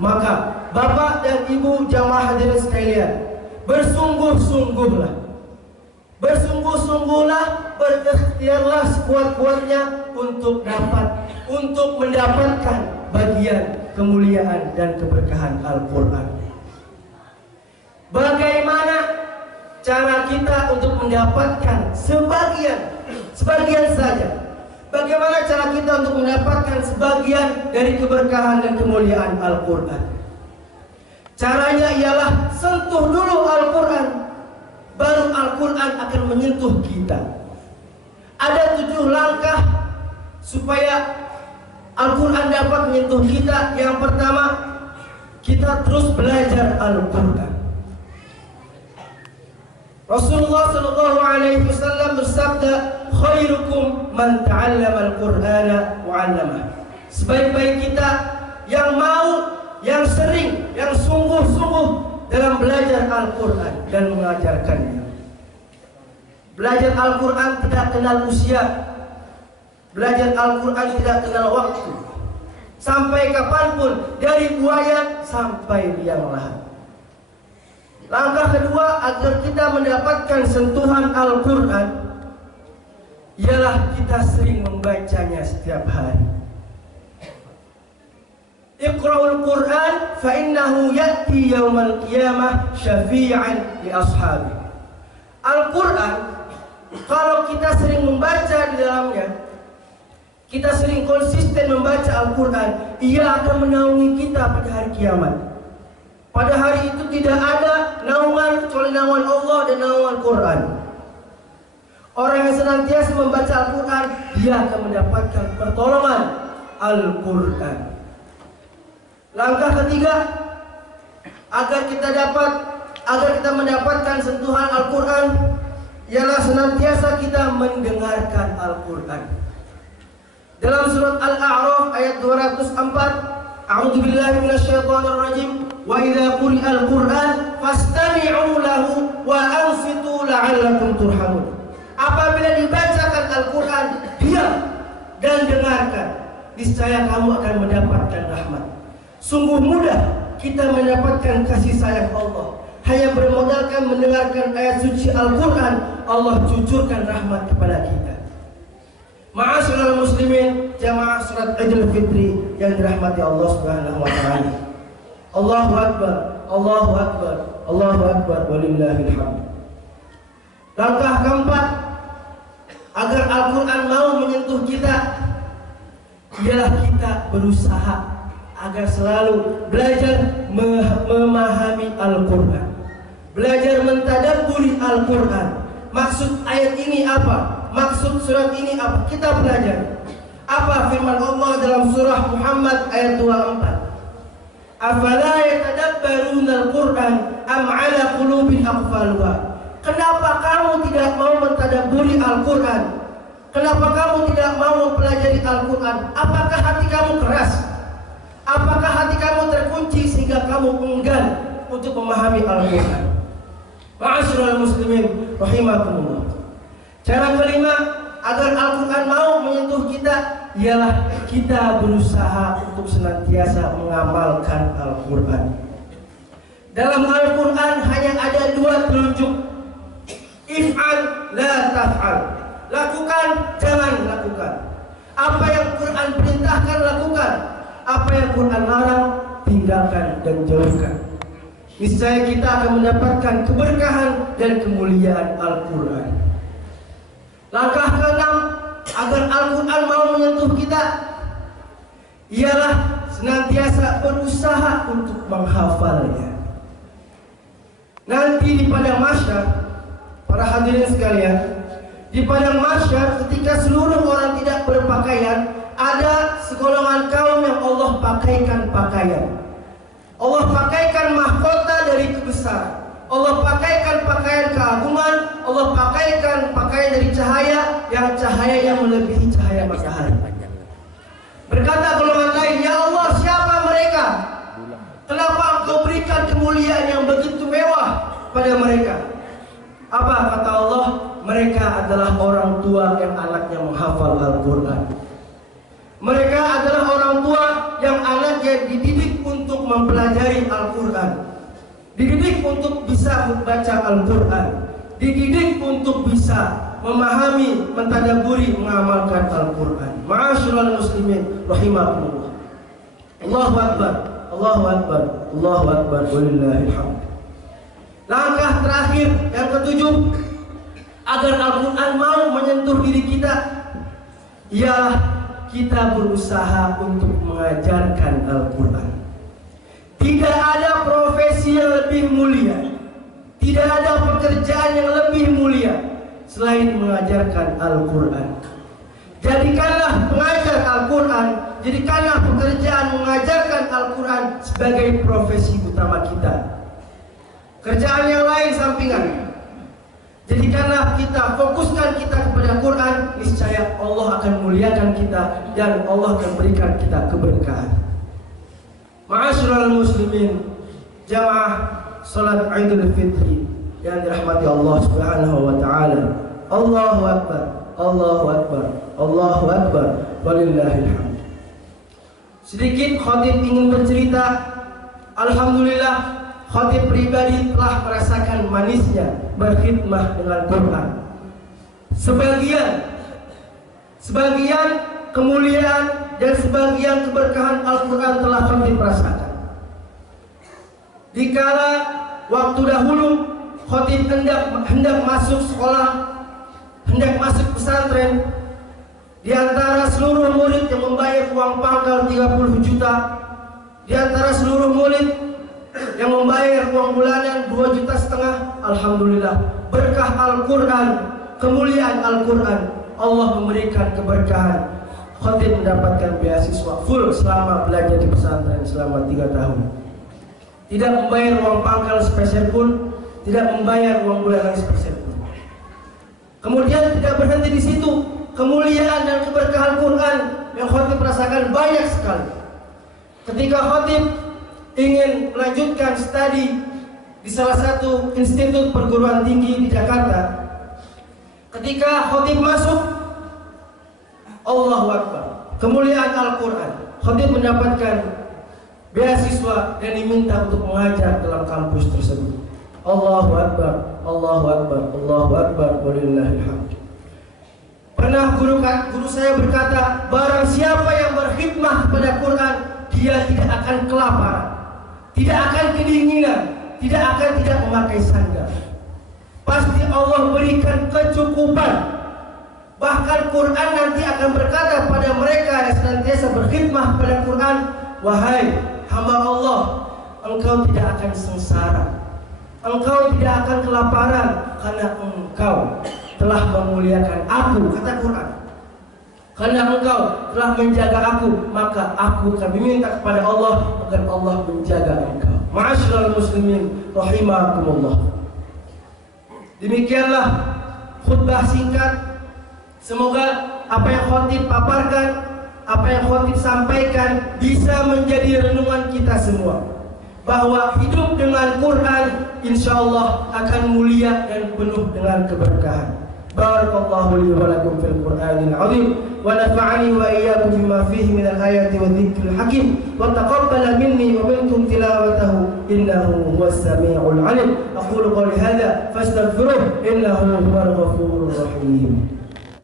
Maka bapak dan ibu jamaah hadirin sekalian, bersungguh-sungguhlah, berikhtiarlah sekuat-kuatnya untuk mendapatkan bagian kemuliaan dan keberkahan Al-Quran. Bagaimana cara kita untuk mendapatkan sebagian saja? Bagaimana cara kita untuk mendapatkan sebagian dari keberkahan dan kemuliaan Al-Quran? Caranya ialah sentuh dulu Al-Quran, baru Al-Quran akan menyentuh kita. Ada 7 langkah supaya Al-Quran dapat menyentuh kita. Yang pertama, kita terus belajar Al-Quran. Rasulullah SAW bersabda, khairukum man ta'allama al-Qur'ana wa 'allamah. Sebaik-baik kita yang mau, yang sering, yang sungguh-sungguh dalam belajar Al-Quran dan mengajarkannya. Belajar Al-Quran tidak kenal usia. Belajar Al-Quran tidak kenal waktu. Sampai kapanpun, dari buaya sampai liang lahat. Langkah kedua agar kita mendapatkan sentuhan Al-Quran ialah kita sering membacanya setiap hari. Iqra'ul Quran fa innahu ya'ti yaumal qiyamah syafi'an li ashabi. Al-Quran, kalau kita sering membaca di dalamnya, kita sering konsisten membaca Al-Quran, ia akan menaungi kita pada hari kiamat. Pada hari itu tidak ada naungan kecuali naungan Allah dan naungan Quran. Orang yang senantiasa membaca Al-Quran, dia akan mendapatkan pertolongan Al-Quran. Langkah ketiga, agar kita mendapatkan sentuhan Al-Quran, ialah senantiasa kita mendengarkan Al-Quran. Dalam surat Al-A'raf ayat 204, A'udzubillahi minasyaitonirrajim, wa idza quri'al Qur'an fastami'u lahu wa ansitu la'allakum turhamun. Apabila dibacakan Al-Quran, diam dan dengarkan, niscaya kamu akan mendapatkan rahmat. Sungguh mudah kita mendapatkan kasih sayang Allah. Hanya bermodalkan mendengarkan ayat suci Al-Quran, Allah cucurkan rahmat kepada kita. Ma'asyiral muslimin, jamaah salat Idul Fitri yang dirahmati Allah Subhanahu wa taala. Allahu akbar, Allahu akbar, Allahu akbar, walillahil hamd. Langkah keempat agar Al-Quran mau menyentuh kita ialah kita berusaha agar selalu belajar memahami Al-Quran, belajar mentadabburi Al-Quran. Maksud ayat ini apa? Maksud surat ini apa? Kita belajar. Apa firman Allah dalam surah Muhammad ayat 24? Afala yatadabbaruna al-Quran am 'ala qulubin aqfaluha. Kenapa kamu tidak mau mentadabburi Al-Quran? Kenapa kamu tidak mau mempelajari Al-Quran? Apakah hati kamu keras? Apakah hati kamu terkunci sehingga kamu enggan untuk memahami Al-Quran? Ma'asyiral muslimin rahimakumullah. Cara kelima agar Al-Quran mau menyentuh kita ialah kita berusaha untuk senantiasa mengamalkan Al-Quran. Dalam Al-Quran hanya ada 2 telunjuk. If'al la taf'al. Lakukan, jangan lakukan. Apa yang Quran perintahkan, lakukan. Apa yang Quran larang, tinggalkan dan jauhkan. Niscaya kita akan mendapatkan keberkahan dan kemuliaan Al-Quran. Langkah ke-6 agar Al-Quran mau menyentuh kita ialah senantiasa berusaha untuk menghafalnya. Nanti di padang mahsyar, para hadirin sekalian, di padang mahsyar ketika seluruh orang tidak berpakaian, ada segolongan kaum yang Allah pakaikan pakaian. Allah pakaikan mahkota dari kebesaran. Allah pakaikan pakaian keagungan. Allah pakaikan pakaian dari cahaya yang melebihi cahaya matahari. Berkata golongan lain, ya Allah, siapa mereka? Kenapa Engkau berikan kemuliaan yang begitu mewah pada mereka? Apa kata Allah? Mereka adalah orang tua yang anaknya menghafal Al-Quran. Mereka adalah orang tua yang anaknya dididik untuk mempelajari Al-Quran, dididik untuk bisa membaca Al-Quran, dididik untuk bisa memahami, mentadaburi, mengamalkan Al-Quran. Ma'asyiral muslimin rahimakumullah. Allahu Akbar, Allahu Akbar, Allahu Akbar, walillahil hamd. Langkah terakhir yang ketujuh agar Al-Quran mau menyentuh diri kita, ialah kita berusaha untuk mengajarkan Al-Quran. Tidak ada profesi yang lebih mulia, tidak ada pekerjaan yang lebih mulia selain mengajarkan Al-Quran. Jadikanlah pengajar Al-Quran, jadikanlah pekerjaan mengajarkan Al-Quran sebagai profesi utama kita. Kerjaan yang lain sampingan. Jadikanlah kita, fokuskan kita kepada Quran, niscaya Allah akan muliakan kita dan Allah akan berikan kita keberkahan. Ma'asyiral muslimin, jamaah salat Idul Fitri yang dirahmati Allah Subhanahu wa taala. Allahu Akbar, Allahu Akbar, Allahu Akbar, walillahil hamd. Sedikit khatib ingin bercerita. Alhamdulillah, khatib pribadi telah merasakan manisnya berkhidmah dengan Quran. Sebagian kemuliaan dan sebagian keberkahan Al-Quran telah khatib rasakan. Dikala waktu dahulu khatib hendak masuk sekolah, hendak masuk pesantren, di antara seluruh murid yang membayar uang pangkal 30 juta, di antara seluruh murid yang membayar uang bulanan 2,5 juta, alhamdulillah, berkah Al-Quran, kemuliaan Al-Quran, Allah memberikan keberkahan. Khatib mendapatkan beasiswa full selama belajar di pesantren selama 3 tahun. Tidak membayar uang pangkal sepeser pun, tidak membayar uang bulanan sepeser pun. Kemudian tidak berhenti di situ, kemuliaan dan keberkahan Quran yang khatib rasakan banyak sekali. Ketika khatib ingin melanjutkan studi di salah satu institut perguruan tinggi di Jakarta, ketika khatib masuk, Allahu Akbar, kemuliaan Al-Quran, khatib mendapatkan beasiswa dan diminta untuk mengajar dalam kampus tersebut. Allahu Akbar, Allahu Akbar, Allahu Akbar, walillahil hamd. Pernah guru saya berkata, barang siapa yang berkhidmah kepada Quran, dia tidak akan kelaparan, tidak akan kedinginan, tidak memakai sandal. Pasti Allah berikan kecukupan. Bahkan Quran nanti akan berkata pada mereka yang senantiasa berkhidmah pada Quran, wahai hamba Allah, engkau tidak akan sengsara, engkau tidak akan kelaparan, karena engkau telah memuliakan aku, kata Quran. Karena engkau telah menjaga aku, maka aku akan meminta kepada Allah agar Allah menjaga engkau. Ma'asyiral muslimin rahimakumullah. Demikianlah khutbah singkat. Semoga apa yang khatib paparkan, apa yang khatib sampaikan bisa menjadi renungan kita semua, bahwa hidup dengan Quran insyaallah akan mulia dan penuh dengan keberkahan. Barakallahu li wa lakum fil Qur'anil 'azim wa nafa'ani wa iyyakum bima fihi minal ayati wa dzikril hakim wa taqabbala minni wa minkum tilawatahu innahu huwas samiul 'alim. Aqulu qawli hadza fastaghfiruh innahu huwal ghafurur rahim.